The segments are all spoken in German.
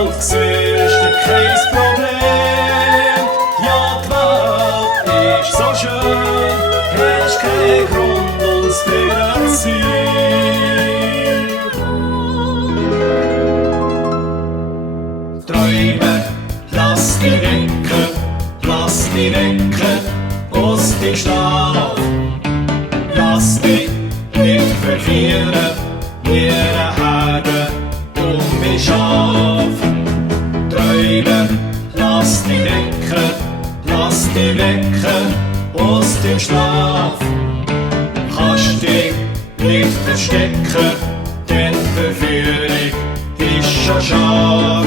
und siehst kein Problem. Ja, die Welt ist so schön, hast keinen Grund, uns zu sein. Träume, lass dich wecken aus dem Schlaf. Lass dich nicht verlieren, ihre Herde dumme Schaf. Träume, lass dich wecken aus dem Schlaf. Kannst dich nicht verstecken, denn Verführung ist schon scharf.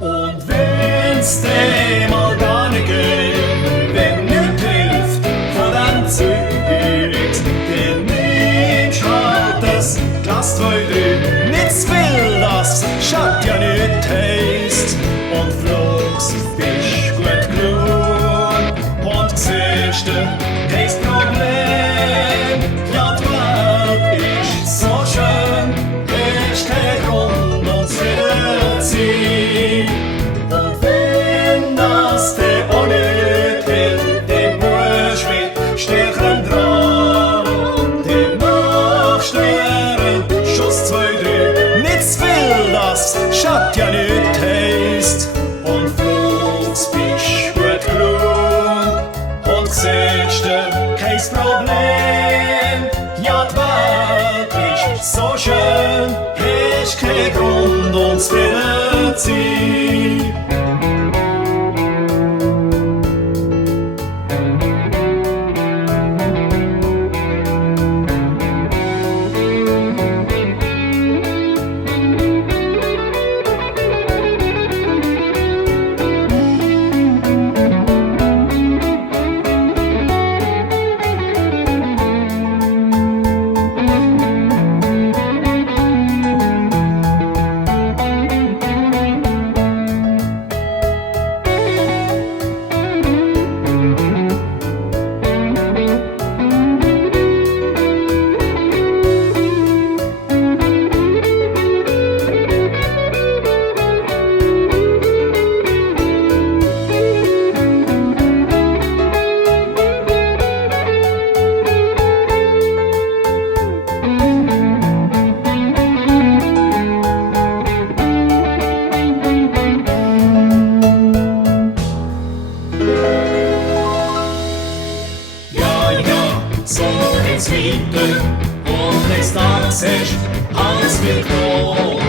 Und wenn's dir mal gar nicht geht, wenn nichts hilft von dem Zeugs, dann nimmst halt das Glas 2, 3. Nicht zu viel, das schadet ja nicht heisst. Und flugs bist gut genug und siehst du kein Problem. Ja, die Welt ist so schön, hast keinen Grund, uns wieder zu sein. Und wenn das dir auch nicht hilft, dann musst du mit Stärken dran. Dann machst du einen Schuss 2, 3. Nicht zu viel, das schadet ja nicht heisst. Und flugs bist gut genug und siehst du kein Problem. Ja, die Welt ist so schön, hast keinen Grund, uns wieder zu sein. So geht's weiter und nächstes Tag siehst, alles wird gut.